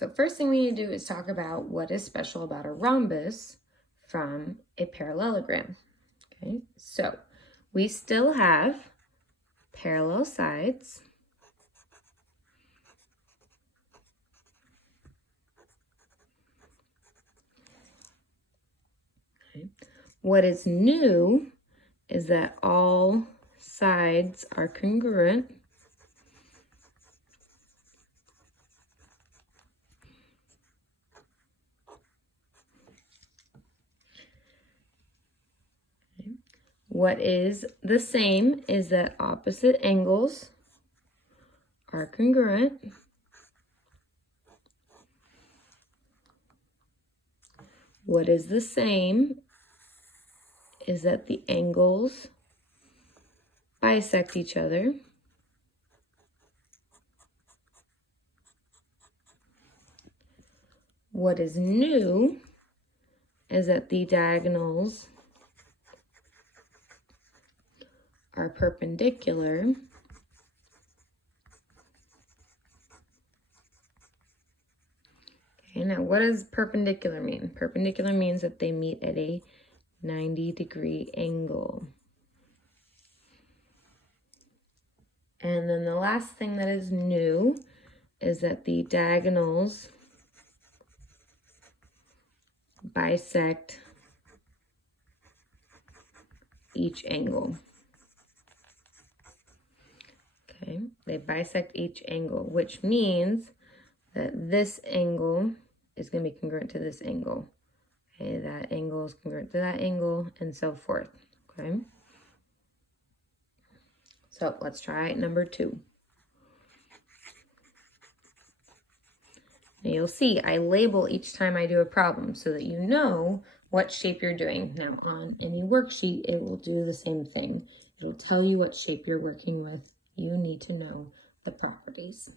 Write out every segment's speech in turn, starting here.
So first thing we need to do is talk about what is special about a rhombus from a parallelogram. Okay, so we still have parallel sides. Okay. What is new is that all sides are congruent. Okay. What is the same is that opposite angles are congruent. What is the same is that the angles bisect each other. What is new is that the diagonals are perpendicular. Okay, now what does perpendicular mean? Perpendicular means that they meet at a 90-degree angle. And then the last thing that is new is that the diagonals bisect each angle. Okay, they bisect each angle, which means that this angle is going to be congruent to this angle. Okay, that angle is congruent to that angle, and so forth. Okay. So let's try number 2. Now you'll see I label each time I do a problem so that you know what shape you're doing. Now on any worksheet, it will do the same thing. It'll tell you what shape you're working with. You need to know the properties.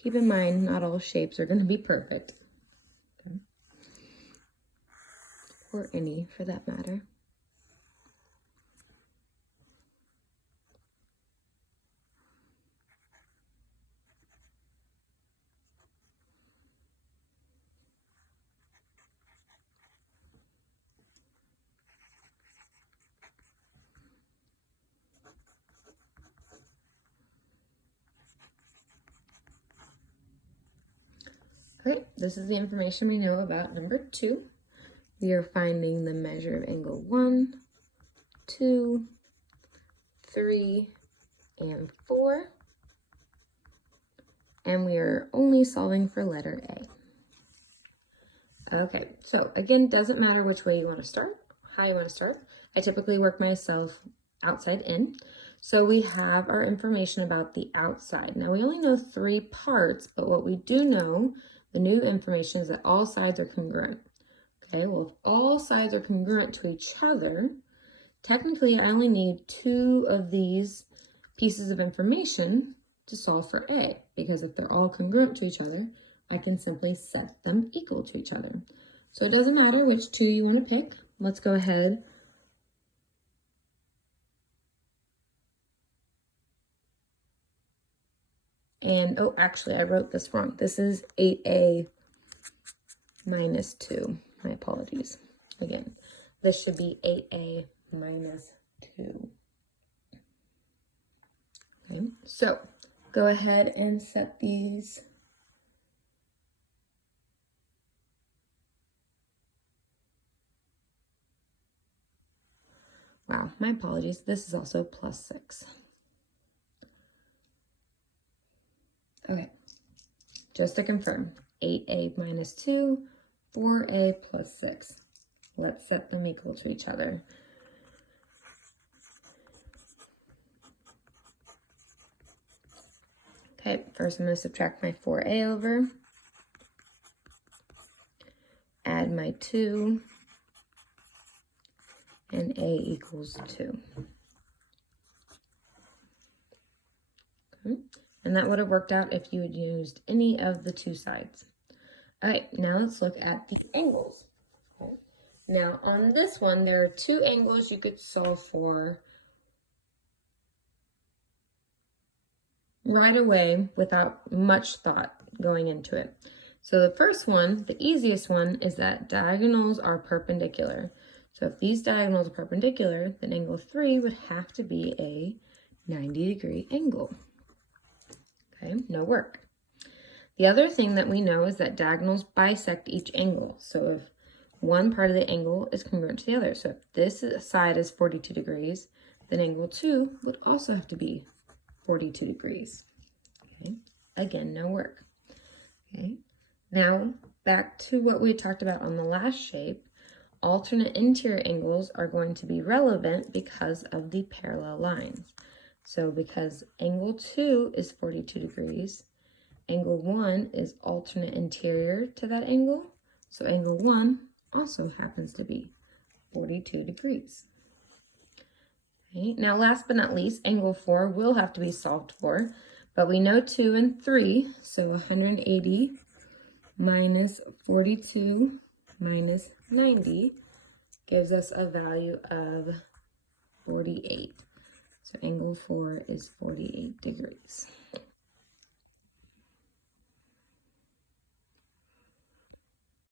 Keep in mind, not all shapes are going to be perfect. Okay. Or any, for that matter. Okay, this is the information we know about number 2. We are finding the measure of angle 1, 2, 3, and 4. And we are only solving for letter A. Okay, so again, doesn't matter which way you want to start, how you want to start. I typically work myself outside in. So we have our information about the outside. Now we only know 3 parts, but what we do know, the new information, is that all sides are congruent. Okay, well, if all sides are congruent to each other, technically I only need 2 of these pieces of information to solve for A, because if they're all congruent to each other, I can simply set them equal to each other. So it doesn't matter which 2 you want to pick. Let's go ahead. And, oh, actually, I wrote this wrong. This is 8A minus 2. My apologies. Again, this should be 8A minus 2. Okay, so go ahead and set these. Wow, my apologies. This is also plus 6. Okay, just to confirm, 8A minus 2, 4A plus 6. Let's set them equal to each other. Okay, first I'm going to subtract my 4A over, add my 2, and A equals 2. Okay. And that would have worked out if you had used any of the 2 sides. All right, now let's look at the angles. Okay. Now on this one, there are 2 angles you could solve for right away without much thought going into it. So the first one, the easiest one, is that diagonals are perpendicular. So if these diagonals are perpendicular, then angle 3 would have to be a 90-degree angle. Okay, no work. The other thing that we know is that diagonals bisect each angle. So if one part of the angle is congruent to the other. So if this side is 42 degrees, then angle 2 would also have to be 42 degrees. Okay, again, no work. Okay, now back to what we talked about on the last shape. Alternate interior angles are going to be relevant because of the parallel lines. So because angle 2 is 42 degrees, angle 1 is alternate interior to that angle. So angle 1 also happens to be 42 degrees. Okay, now last but not least, angle 4 will have to be solved for, but we know 2 and 3, so 180 minus 42 minus 90 gives us a value of 48. So angle 4 is 48 degrees.